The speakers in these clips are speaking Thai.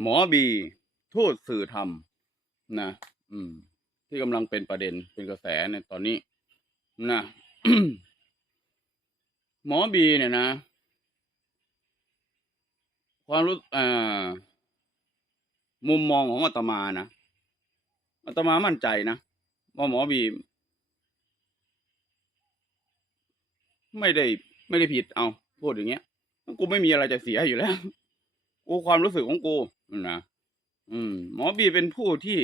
หมอบี ทูตสื่อธรรมนะอืม ที่กำลังเป็นประเด็นเป็นกระแสในตอนนี้ นะหมอบีเนี่ยนะ ความรู้อ่อมุมมองของอาตมานะอาตมามั่นใจนะว่าหมอบี ไม่ได้ ไม่ได้ผิดเอาพูดอย่างเงี้ยกูไม่มีอะไรจะเสียอยู่แล้ว กูความรู้สึกของกู นะอืม หมอบีเป็นผู้ที่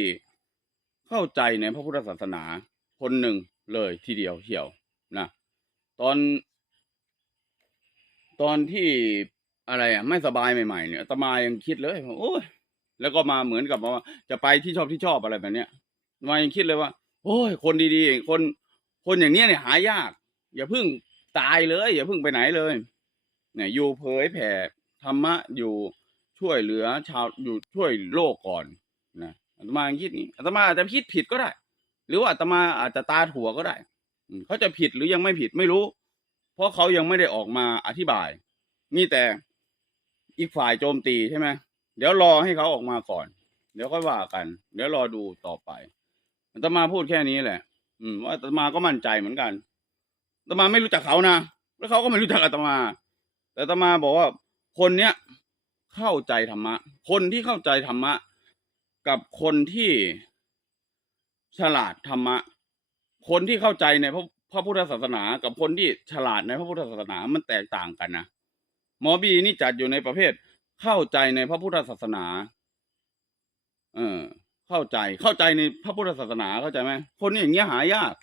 เข้าใจในพระพุทธศาสนาคนหนึ่งเลยทีเดียวเชียวนะตอน ตอนที่อะไรอะ ไม่สบายใหม่ๆเนี่ยตมายังคิดเลยโอ้ยแล้วก็มาเหมือนกับว่า จะไปที่ชอบที่ชอบอะไรแบบเนี้ยอาตมายังคิดเลยว่า โอ้ยคนดีๆคน คนอย่างเนี้ยเนี่ยหายาก อย่าเพิ่งตายเลย อย่าเพิ่งไปไหนเลย เนี่ย อยู่เผยแผ่ธรรมะอยู่ ช่วยเหลือชาวอยู่ช่วยโลกก่อนนะอาตมาคิดนี้อาตมาอาจจะคิดผิดก็ได้ หรือว่าอาตมาอาจจะตาถั่วก็ได้เขาจะผิดหรือยังไม่ผิดไม่รู้ เพราะเขายังไม่ได้ออกมาอธิบายมีแต่อีกฝ่ายโจมตีใช่ไหมเดี๋ยวรอให้เขาออกมาก่อน เดี๋ยวค่อยว่ากัน เดี๋ยวรอดูต่อไปอาตมาพูดแค่นี้แหละ อืมว่าอาตมาก็มั่นใจเหมือนกันอาตมาไม่รู้จักเขานะแล้วเขาก็ไม่รู้จักอาตมา แต่อาตมาบอกว่าคนเนี้ย เข้าใจธรรมะ คนที่เข้าใจธรรมะ กับคนที่ฉลาดธรรมะ คนที่เข้าใจในพระพระพุทธศาสนา กับคนที่ฉลาดในพระพุทธศาสนามันแตกต่างกันนะหมอบีนี่จัดอยู่ในประเภทเข้าใจในพระพุทธศาสนา เออ เข้าใจเข้าใจในพระพุทธศาสนาเข้าใจไหมคนอย่างเงี้ยหายาก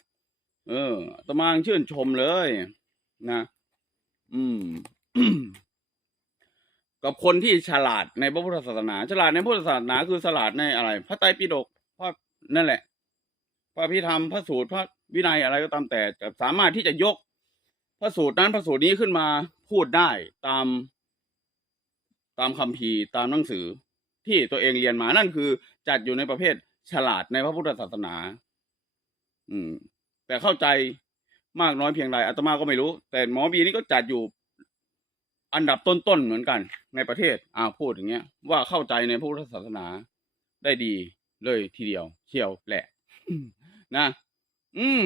เออตมายังชื่นชมเลย นะ อืม กับคนที่ฉลาดในพระพุทธศาสนา ฉลาดในพุทธศาสนา คือฉลาดในอะไร พระไตรปิฎกพระนั่นแหละ พระพิธรรมพระสูตรพระวินัยอะไรก็ตามแต่จะสามารถที่จะยก พระสูตรนั้นพระสูตรนี้ขึ้นมาพูดได้ตาม ตามคัมภีตามหนังสือที่ตัวเองเรียนมานั่นคือ จัดอยู่ในประเภทฉลาดในพระพุทธศาสนา อืม แต่เข้าใจมากน้อยเพียงใดอาตมาก็ไม่รู้ แต่หมอบีนี่ก็จัดอยู่ อันดับต้นๆเหมือนกัน ในประเทศอ่าพูดอย่างเงี้ย ว่าเข้าใจในพุทธศาสนาได้ดีเลยทีเดียวเชียวแหละ นะ อืม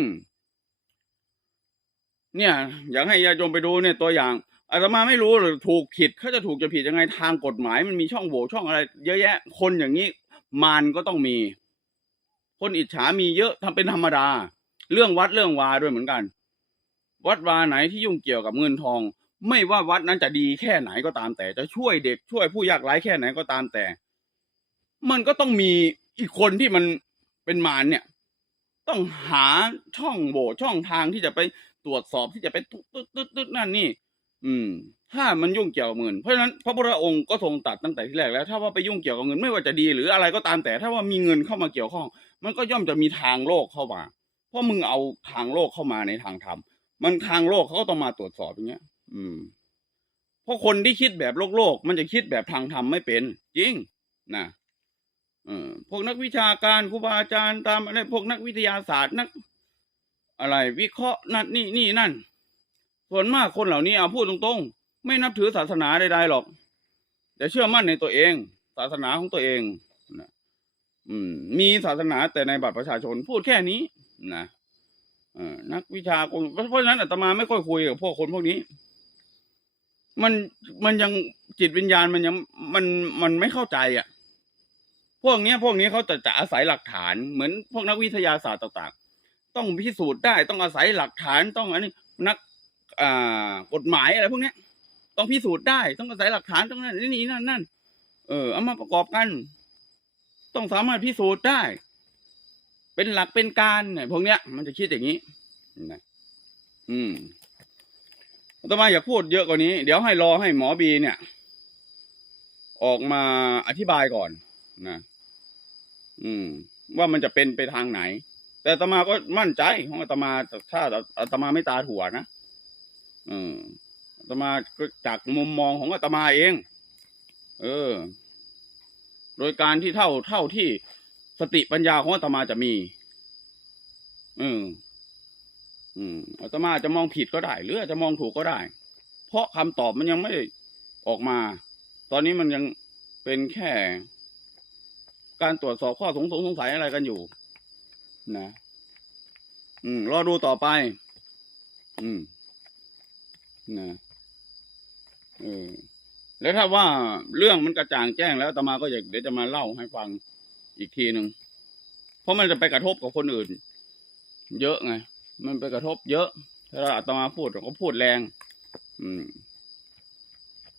เนี่ย อยากให้ญาติโยมไปดูเนี่ยตัวอย่างอาตมาไม่รู้หรือถูกผิดเขาจะถูกจะผิดยังไงทางกฎหมาย มันมีช่องโหว่ช่องอะไร เยอะแยะ คนอย่างนี้มารก็ต้องมี คนอิจฉามีเยอะทำเป็นธรรมดา เรื่องวัดเรื่องวาด้วยเหมือนกัน วัดวาไหนที่ยุ่งเกี่ยวกับเงินทอง ไม่ว่าวัดนั้นจะดีแค่ไหนก็ตามแต่ จะช่วยเด็กช่วยผู้ยากไร้แค่ไหนก็ตามแต่ มันก็ต้องมีอีกคนที่มันเป็นมารเนี่ย ต้องหาช่องโหว่ช่องทางที่จะไปตรวจสอบที่จะไปตึ๊ดตึ๊ดตึ๊ดตึ๊ดนั่นนี่ อืม ถ้ามันยุ่งเกี่ยวกับเงินเพราะฉะนั้นพระพุทธองค์ก็ทรงตัดตั้งแต่ที่แรกแล้ว ถ้าว่าไปยุ่งเกี่ยวกับเงินไม่ว่าจะดี หรืออะไรก็ตามแต่ ถ้าว่ามีเงินเข้ามาเกี่ยวข้อง มันก็ย่อมจะมีทางโลกเข้ามา เพราะมึงเอาทางโลกเข้ามาในทางธรรมมันทางโลกเขาก็ต้องมาตรวจสอบอย่างเงี้ย อืม เพราะคนที่คิดแบบโลกโลก มันจะคิดแบบทางธรรมไม่เป็น จริงนะเออพวกนักวิชาการครูบาอาจารย์ตามอะไรพวกนักวิทยาศาสตร์นัก อะไร วิเคราะห์นั่นนี่นี่นั่น ส่วนมากคนเหล่านี้เอาพูดตรงๆ ไม่นับถือศาสนาใดๆหรอก แต่เชื่อมั่นในตัวเอง ศาสนาของตัวเองนะอืม มีศาสนาแต่ในบัตรประชาชนพูดแค่นี้นะเออนักวิชาคงเพราะฉะนั้นอาตมาไม่ค่อยคุยกับพวกคนพวกนี้ มันมันยังจิตวิญญาณมันยังมันมันไม่เข้าใจอะ พวกเนี้ย พวกนี้เขาจะจะอาศัยหลักฐานเหมือนพวกนักวิทยาศาสตร์ต่างๆ ต้องพิสูจน์ได้ต้องอาศัยหลักฐานต้องอันนี้นักอ่ากฎหมายอะไรพวกเนี้ย ต้องพิสูจน์ได้ต้องอาศัยหลักฐานต้องนั่นนี่นั่นนั่นเออเอามาประกอบกัน ต้องสามารถพิสูจน์ได้ เป็นหลักเป็นการเนี่ยพวกเนี้ย มันจะคิดอย่างนี้นะอืมอ ตมาอยากพูดเยอะกว่านี้ เดี๋ยวให้รอให้หมอบีเนี่ย ออกมาอธิบายก่อนนะอืม ว่ามันจะเป็นไปทางไหน แต่ตมาก็มั่นใจของอาตมาถ้าอาตมาไม่ตาถั่วนะอออาตมาก็จากมุมมองของอาตมาเอง เออ โดยการที่เท่าเท่าที่สติปัญญาของอาตมาจะมี อืม อืมอาตมาจะมองผิดก็ได้ หรืออาจจะมองถูกก็ได้ เพราะคำตอบมันยังไม่ออกมา ตอนนี้มันยังเป็นแค่ การตรวจสอบข้อสงสงสงสัยอะไรกันอยู่ นะอืมรอดูต่อไป อืมนะเออแล้วถ้าว่าเรื่องมันกระจ่างแจ้งแล้วอาตมาก็อยากเดี๋ยวจะมาเล่าให้ฟังอีกทีหนึ่งเพราะมันจะไปกระทบกับคนอื่น เยอะไง มันไปกระทบเยอะถ้าอาตมาพูดก็พูดแรง อืม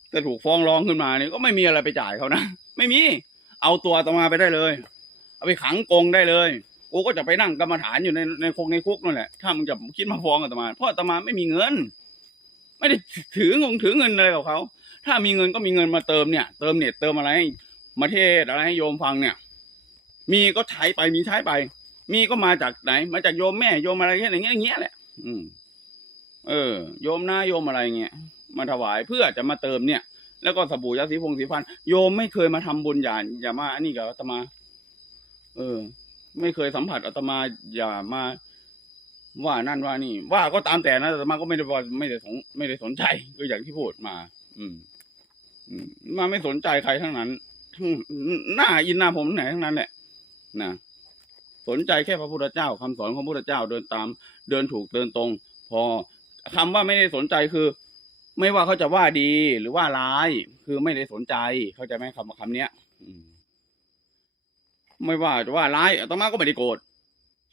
แต่ถูกฟ้องร้องขึ้นมาเนี่ยก็ไม่มีอะไรไปจ่ายเขานะไม่มี เอาตัวอาตมาไปได้เลย เอาไปขังกงได้เลยกูก็จะไปนั่งกรรมฐานอยู่ในในคงในคุกนั่นแหละถ้ามึงจะคิดมาฟ้องอาตมาเพราะอาตมาไม่มีเงิน ไม่ได้ถืองงถือเงินอะไรกับเขาถ้ามีเงินก็มีเงินมาเติมเนี่ย เติมเน็ตเติมอะไรมาเทศอะไรให้โยมฟังเนี่ย มีก็ใช้ไปมีใช้ไป มีก็มาจากไหน มาจากโยมแม่โยมอะไรแค่อย่างเงี้ยอย่างเงี้ยแหละ อืม เออ โยมหน้าโยมอะไรเงี้ยมาถวายเพื่อจะมาเติมเนี่ย แล้วก็สบู่ยาสีฟงสีฟัน โยมไม่เคยมาทำบุญอย่าอย่ามาอันนี้กับอาตมา เออ ไม่เคยสัมผัสอาตมาอย่ามา ว่านั่นว่านี่ ว่าก็ตามแต่นะอาตมาก็ไม่ได้ไม่ได้สนไม่ได้สนใจก็อย่างที่พูดมา อืมอืมมาไม่สนใจใครทั้งนั้นทั้งหน้าอินหน้าผมไหนทั้งนั้นแหละนะ สนใจแค่พระพุทธเจ้าคำสอนของพระพุทธเจ้าเดินตามเดินถูกเดินตรง พอคำว่าไม่ได้สนใจคือ ไม่ว่าเขาจะว่าดีหรือว่าร้าย คือไม่ได้สนใจ เข้าใจไหมคำคำเนี้ยไม่ว่าจะว่าร้ายอาตมาก็ไม่ได้โกรธ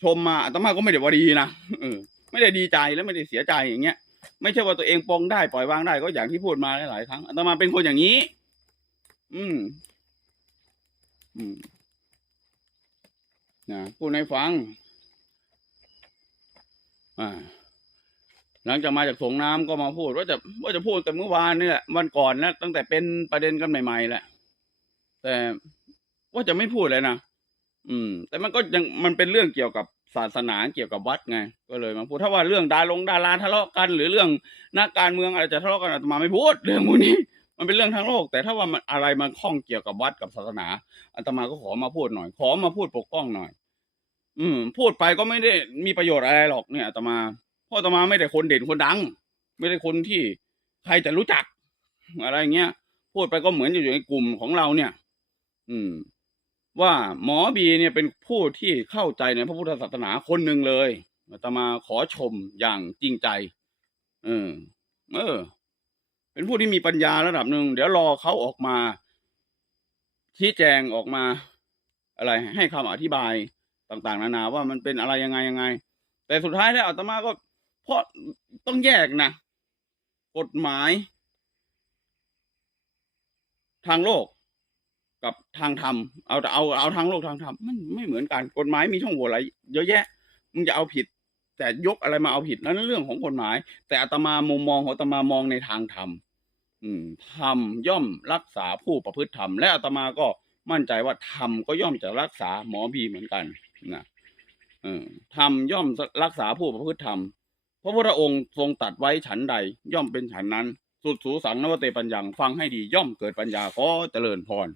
ชมมาอาตมาก็ไม่ได้ว่าดีนะเออไม่ได้ดีใจแล้วไม่ได้เสียใจอย่างเงี้ย ไม่ใช่ว่าตัวเองปรงได้ปล่อยวางได้ก็อย่างที่พูดมาหลายๆครั้งอาตมาเป็นคนอย่างนี้ อืม อืม นะพูดให้ฟัง อ่า หลังจากมาจากสงน้ำก็มาพูดว่าจะว่าจะพูดแต่เมื่อวานนี่แหละวันก่อนนะตั้งแต่เป็นประเด็นกันใหม่ๆแหละ แต่ว่าจะไม่พูดเลยนะอืม แต่มันก็ยังมันเป็นเรื่องเกี่ยวกับศาสนาเกี่ยวกับวัดไง ก็เลยมาพูดถ้าว่าเรื่องดาลงดาราทะเลาะกัน หรือเรื่องนักการเมืองอะไรจะทะเลาะกันอาตมาไม่พูดเรื่องพวกนี้ มันเป็นเรื่องทางโลก แต่ถ้าว่ามันอะไรมันข้องเกี่ยวกับวัดกับศาสนาอาตมาก็ขอมาพูดหน่อย ขอมาพูดปกป้องหน่อย อืม พูดไปก็ไม่ได้มีประโยชน์อะไรหรอกเนี่ยอาตมาพราะอาตมาไม่ได้คนเด่นคนดัง ไม่ได้คนที่ใครจะรู้จัก อะไรเงี้ยพูดไปก็เหมือนอยู่ในกลุ่มของเราเนี่ย อืม ว่าหมอบีเนี่ยเป็นผู้ที่เข้าใจในพระพุทธศาสนาคนหนึ่งเลยอาตมาขอชมอย่างจริงใจ เออ เออ เป็นผู้ที่มีปัญญาระดับหนึ่งเดี๋ยวรอเขาออกมาชี้แจงออกมา อะไรให้คำอธิบาย ต่างๆ นานาว่ามันเป็นอะไรยังไงยังไง แต่สุดท้ายแล้วอาตมาก็ เพราะต้องแยกนะกฎหมาย ทางโลกกับทางธรรมเอาเอาเอาทางโลกทางธรรมมันไม่เหมือนกันกฎหมายมีช่องโหว่อะไรเยอะแยะมึงจะเอาผิด แต่ยกอะไรมาเอาผิดนั่นเรื่องของกฎหมาย แต่อาตมามุมมองของอาตมามองในทางธรรมอืมธรรมย่อมรักษาผู้ประพฤติธรรมและอาตมาก็มั่นใจว่าธรรมก็ย่อมจะรักษาหมอบีเหมือนกัน นะเออธรรมย่อมรักษาผู้ประพฤติธรรมพระพุทธองค์ทรงตัดไว้ฉันใด ย่อมเป็นฉันนั้น สุดสูสังนวเตปัญญังฟังให้ดีย่อมเกิดปัญญาขอเจริญพร